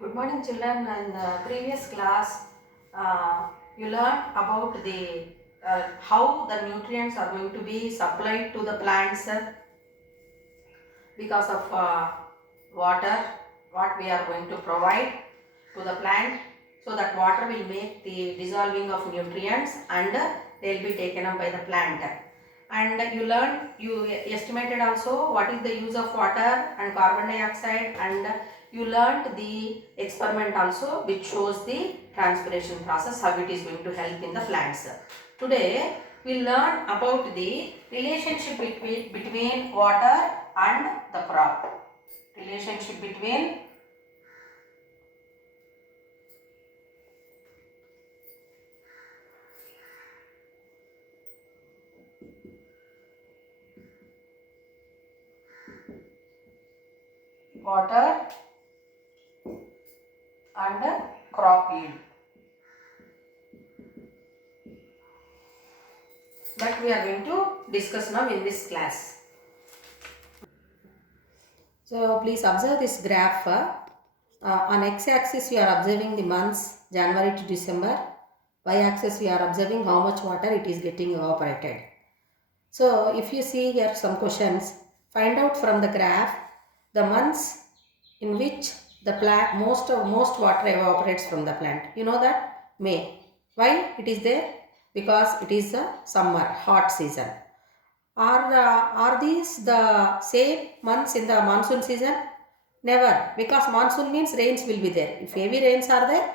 Good morning, children. In the previous class, you learned about the how the nutrients are going to be supplied to the plants because of water, what we are going to provide to the plant. So that water will make the dissolving of nutrients and they will be taken up by the plant. And you estimated also what is the use of water and carbon dioxide, and you learned the experiment also which shows the transpiration process, how it is going to help in the plants. Today we learn about the relationship between water and the crop. Relationship between water and crop yield, that we are going to discuss now in this class. So please observe this graph. On x-axis you are observing the months January to December. Y-axis we are observing how much water it is getting evaporated. So if you see here some questions, find out from the graph the months in which the plant most water evaporates from the plant. You know that May. Why it is there? Because it is a summer hot season. Are these the same months in the monsoon season? Never, because monsoon means rains will be there. If heavy rains are there,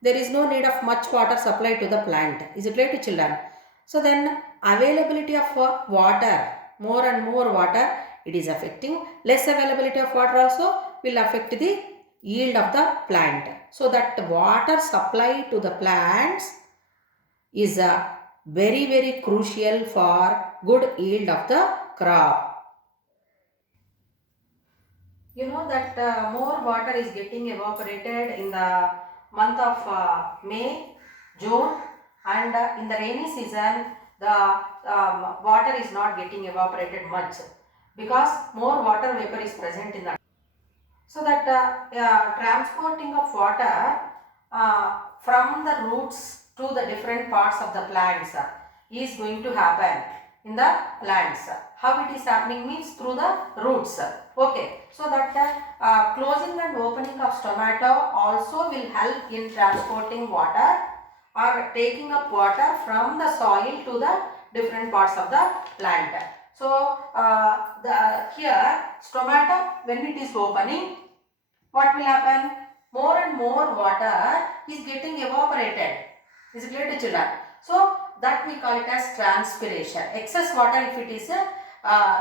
there is no need of much water supply to the plant. Is it right, children? So then availability of water, more and more water, it is affecting. Less availability of water also will affect the yield of the plant. So that water supply to the plants is very crucial for good yield of the crop. You know that more water is getting evaporated in the month of May, June, and in the rainy season the water is not getting evaporated much because more water vapor is present in the. So that transporting of water from the roots to the different parts of the plants is going to happen in the plants. How it is happening means through the roots. Okay, so that closing and opening of stomata also will help in transporting water or taking up water from the soil to the different parts of the plant. So here stomata, when it is opening, what will happen? More and more water is getting evaporated. Is it clear to children? So that we call it as transpiration. Excess water, if it is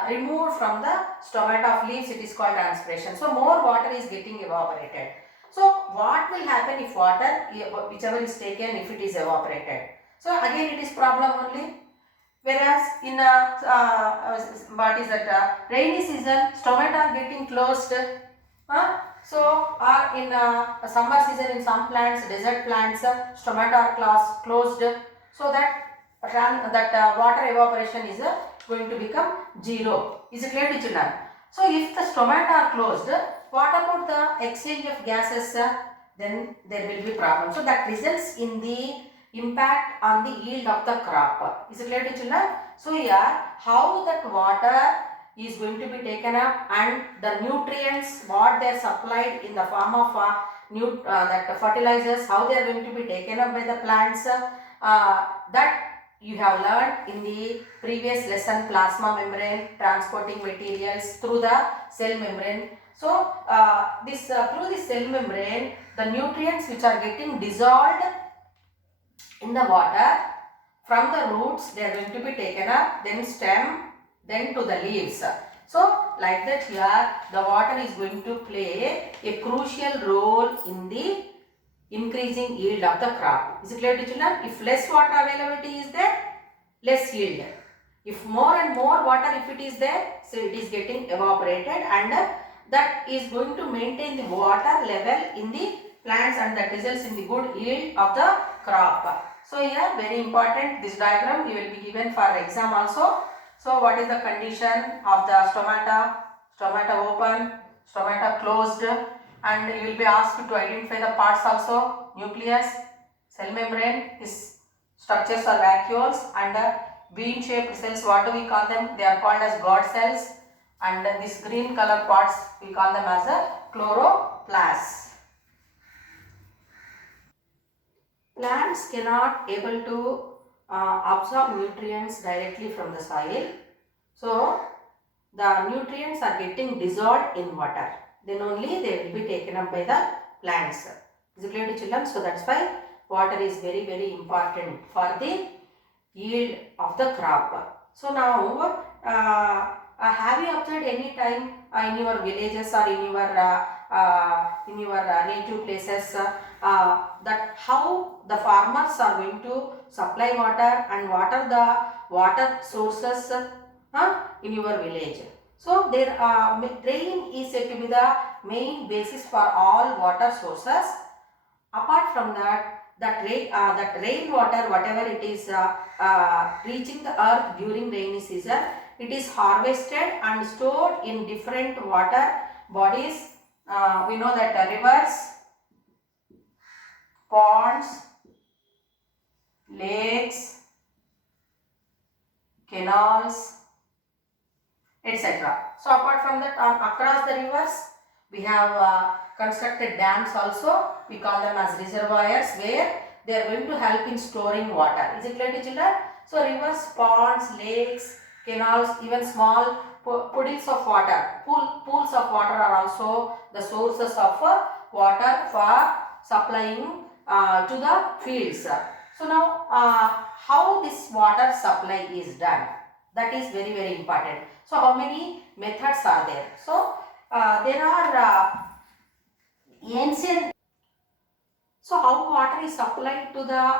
removed from the stomata of leaves, it is called transpiration. So more water is getting evaporated. So what will happen if water, whichever is taken, if it is evaporated? So again it is problem only. Whereas in what is that rainy season, stomata are getting closed. So in summer season in some plants, desert plants, stomata are closed, so that water evaporation is going to become zero. Is it clear to children? So if the stomata are closed, what about the exchange of gases? Then there will be problem. So that results in the impact on the yield of the crop. Is it clear to children? So here how that water is going to be taken up and the nutrients what they are supplied in the form of that fertilizers, how they are going to be taken up by the plants, that you have learned in the previous lesson, plasma membrane transporting materials through the cell membrane. So through the cell membrane, the nutrients which are getting dissolved in the water from the roots, they are going to be taken up, then stem, then to the leaves. So like that here the water is going to play a crucial role in the increasing yield of the crop. Is it clear to children? If less water availability is there, less yield. If more and more water if it is there, so it is getting evaporated, and that is going to maintain the water level in the plants, and that results in the good yield of the crop. So here very important, this diagram you will be given for exam also. So what is the condition of the stomata? Stomata open, stomata closed, and you will be asked to identify the parts also. Nucleus, cell membrane, these structures are vacuoles, and bean shaped cells, what do we call them? They are called as God cells, and these green color parts we call them as a chloroplasts. Plants cannot able to absorb nutrients directly from the soil, so the nutrients are getting dissolved in water, then only they will be taken up by the plants. Is it clear to children? So that's why water is very important for the yield of the crop. So now have you observed any time in your villages or in your native places that how the farmers are going to supply water and what are the water sources in your village? So there rain is said to be the main basis for all water sources. Apart from that, that rainwater, whatever it is reaching the earth during rainy season, it is harvested and stored in different water bodies. We know that rivers, ponds, lakes, canals, etc. So apart from that, across the rivers we have constructed dams also. We call them as reservoirs, where they are going to help in storing water. Is it clear to children? So rivers, ponds, lakes, canals, even small puddles of water, pools of water are also the sources of water for supplying to the fields. So now how this water supply is done, that is very important. So how many methods are there? So there are ancient. So how water is supplied to the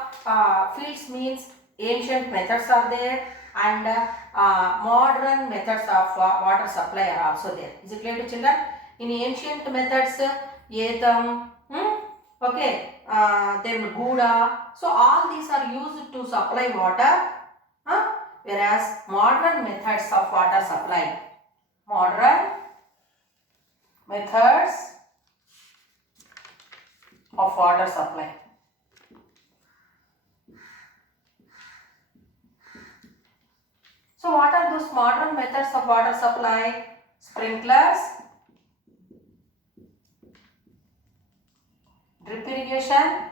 fields means ancient methods are there, and modern methods of water supply are also there. Is it clear to children? In ancient methods, Etam, okay, then Gouda. So all these are used to supply water, whereas modern methods of water supply, modern methods of water supply. So what are those modern methods of water supply? Sprinklers, drip irrigation,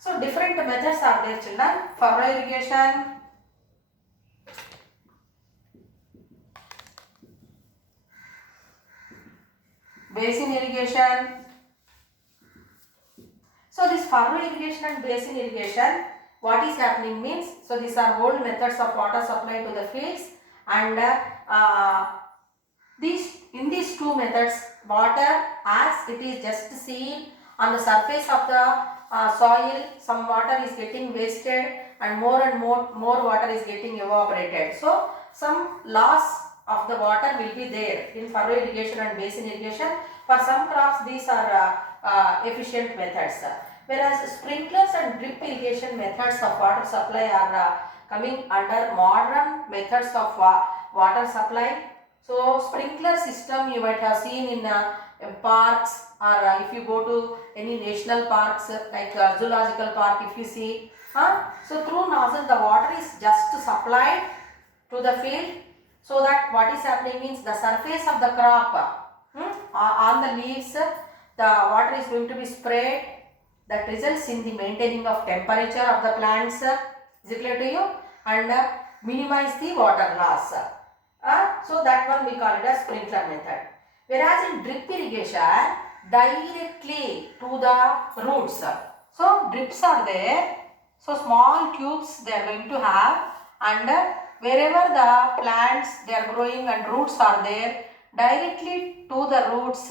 so different methods are there children. Furrow irrigation, basin irrigation. So this furrow irrigation and basin irrigation, what is happening means, so these are old methods of water supply to the fields, and in these two methods, water as it is just seen on the surface of the soil, some water is getting wasted and more water is getting evaporated. So some loss of the water will be there in furrow irrigation and basin irrigation. For some crops these are efficient methods, whereas sprinklers and drip irrigation methods of water supply are coming under modern methods of water supply. So sprinkler system you might have seen in parks, or if you go to any national parks like zoological park, if you see, so through nozzle the water is just supplied to the field, so that what is happening means the surface of the crop, on the leaves, the water is going to be sprayed, that results in the maintaining of temperature of the plants. Is it clear to you? And minimize the water loss. So that one we call it as sprinkler method. Whereas in drip irrigation, directly to the roots. So drips are there. So small tubes they are going to have, and wherever the plants they are growing and roots are there, directly to the roots,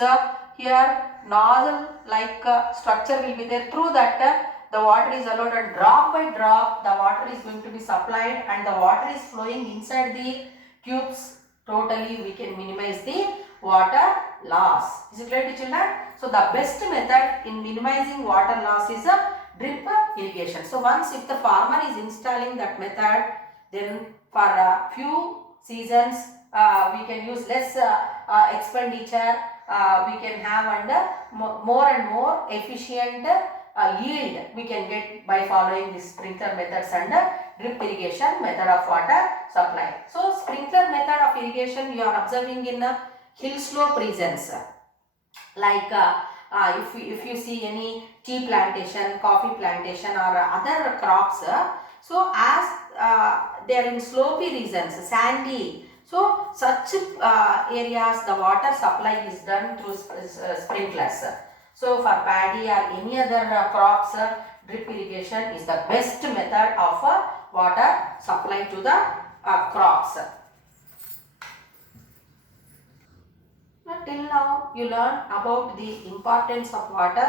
here nozzle like structure will be there. Through that the water is allowed, and drop by drop the water is going to be supplied, and the water is flowing inside the tubes. Totally we can minimize the water loss. Is it clear to children? So the best method in minimizing water loss is a drip irrigation. So once if the farmer is installing that method, Then for few seasons we can use less expenditure, we can have and more and more efficient yield we can get by following the sprinkler methods and drip irrigation method of water supply. So sprinkler method of irrigation you are observing in hill slope regions, like if you see any tea plantation, coffee plantation or other crops, so as they are in slopy regions, sandy, so such areas the water supply is done through sprinklers. So for paddy or any other crops, drip irrigation is the best method of water supply to the crops. Till now you learn about the importance of water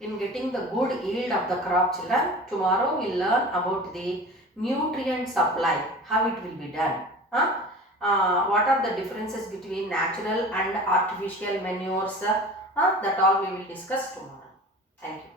in getting the good yield of the crop, children. Tomorrow we will learn about the nutrient supply, how it will be done. What are the differences between natural and artificial manures? That all we will discuss tomorrow. Thank you.